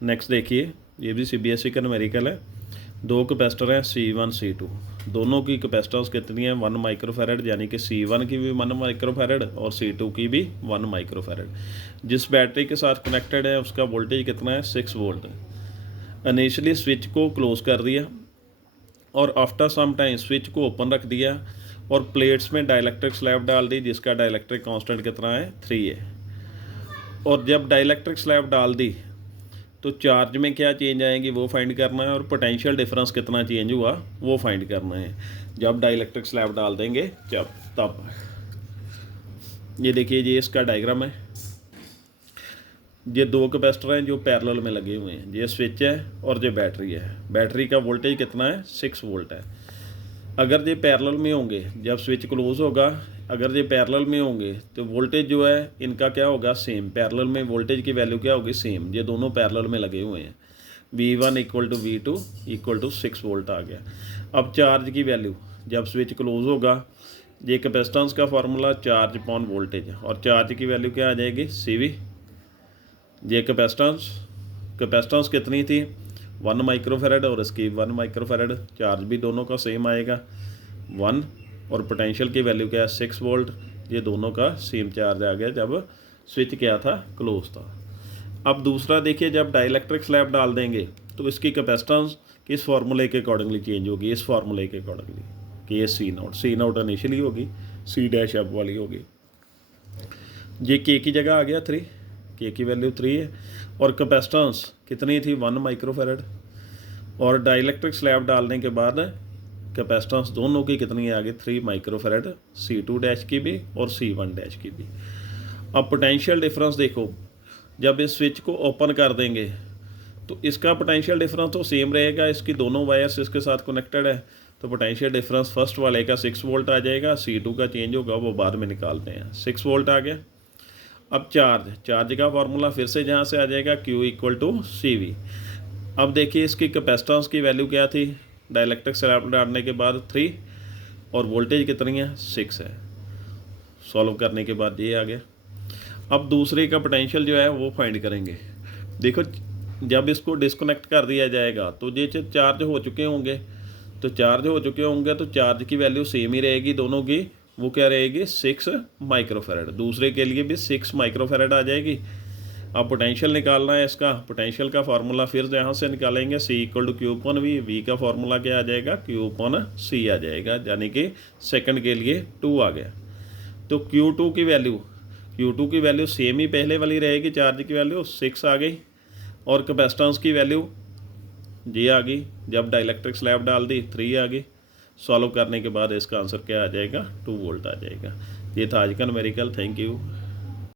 Next देखिए, ये भी CBSE का न्यूमेरिकल है। दो कैपेसिटर हैं C1 C2, दोनों की कैपेसिटेंस कितनी है 1 माइक्रोफैरड, यानी कि C1 की भी 1 माइक्रोफैरड और C2 की भी 1 माइक्रोफैरड। जिस बैटरी के साथ कनेक्टेड है उसका वोल्टेज कितना है 6 वोल्ट। इनिशियली स्विच को क्लोज कर दिया और आफ्टर सम टाइम स्विच को ओपन रख दिया और प्लेट्स में डाइलेक्ट्रिक स्लैब डाल दी, जिसका डाइलेक्ट्रिक कांस्टेंट कितना है 3 है। और जब डाइलेक्ट्रिक स्लैब डाल दी तो चार्ज में क्या चेंज आएगी वो फाइंड करना है, और पोटेंशियल डिफरेंस कितना चेंज हुआ वो फाइंड करना है जब डाइलेक्ट्रिक स्लैब डाल देंगे जब तब। ये देखिए, ये इसका डायग्राम है। ये दो कैपेसिटर हैं जो पैरेलल में लगे हुए हैं, ये स्विच है और ये बैटरी है। बैटरी का वोल्टेज कितना है 6 वोल्ट है। अगर ये पैरेलल में होंगे, जब स्विच क्लोज होगा, अगर ये पैरेलल में होंगे तो वोल्टेज जो है इनका क्या होगा सेम। पैरेलल में वोल्टेज की वैल्यू क्या होगी सेम, ये दोनों पैरेलल में लगे हुए हैं। V1 equal to V2 equal to 6 volt आ गया। अब चार्ज की वैल्यू जब स्विच क्लोज होगा, ये कैपेसिटेंस का फार्मूला चार्ज अपॉन वोल्टेज, और चार्ज की वैल्यू क्या आ जाएगी CV। ये कैपेसिटेंस कितनी थी 1 माइक्रोफैरड और इसकी 1 माइक्रोफैरड, चार्ज भी दोनों का सेम आएगा 1, और पोटेंशियल की वैल्यू क्या है 6 वोल्ट। ये दोनों का सेम चार्ज आ गया जब स्विच क्या था क्लोज था। अब दूसरा देखिए, जब डाइलेक्ट्रिक स्लैब डाल देंगे तो इसकी कैपेसिटेंस किस फार्मूले के अकॉर्डिंगली चेंज होगी, इस फार्मूले के अकॉर्डिंगली कि ये C0 इनिशियली होगी, C' अब वाली होगी। ये K की जगह आ गया 3, K की वैल्यू 3 है, और कैपेसिटेंस कितनी थी 1 माइक्रोफैरड, और डाइलेक्ट्रिक स्लैब डालने के बाद कैपेसिटेंस दोनों की कितनी आ गई 3 माइक्रोफैरड, C2' की भी और C1' की भी। अब पोटेंशियल डिफरेंस देखो, जब इस स्विच को ओपन कर देंगे तो इसका पोटेंशियल डिफरेंस तो सेम रहेगा, इसकी दोनों वायर्स इसके साथ कनेक्टेड है, तो पोटेंशियल डिफरेंस फर्स्ट वाले का 6 वोल्ट आ जाएगा। C2 का चेंज होगा वो बाद में निकालते हैं, 6 वोल्ट आ गया। अब चार्ज का फार्मूला फिर से जहाँ से आ जाएगा Q इक्वल टू CV। अब देखिए, इसकी कैपेसिटेंस की वैल्यू क्या थी डाइलेक्ट्रिक स्लैब डालने के बाद 3, और वोल्टेज कितनी है 6 है। सॉल्व करने के बाद ये आ गया। अब दूसरे का पोटेंशियल जो है वो फाइंड करेंगे। देखो, जब इसको डिस्कनेक्ट कर दिया जाएगा तो ये चार्ज हो चुके होंगे, तो चार्ज की वैल्यू सेम ही रहेगी दोनों की, वो क्या रहेगी 6 माइक्रोफैरड। दूसरे के लिए भी 6 माइक्रोफैरड आ जाएगी। अब पोटेंशियल निकालना है इसका, पोटेंशियल का फार्मूला फिर यहाँ से निकालेंगे C equal to Q/V। V का फार्मूला क्या आ जाएगा Q/C आ जाएगा, यानी कि सेकंड के लिए 2 आ गया। तो Q2 की वैल्यू सेम ही पहले वाली रहेगी, चार्ज की वैल्यू 6 आ गई, और कैपेसिटेंस की वैल्यू ये आ गई, जब डाइलेक्ट्रिक स्लैब डाल दी 3 आ गई। सॉल्व करने के बाद इसका आंसर क्या आ जाएगा 2 वोल्ट आ जाएगा। ये था आज का न्यूमेरिकल। Thank you.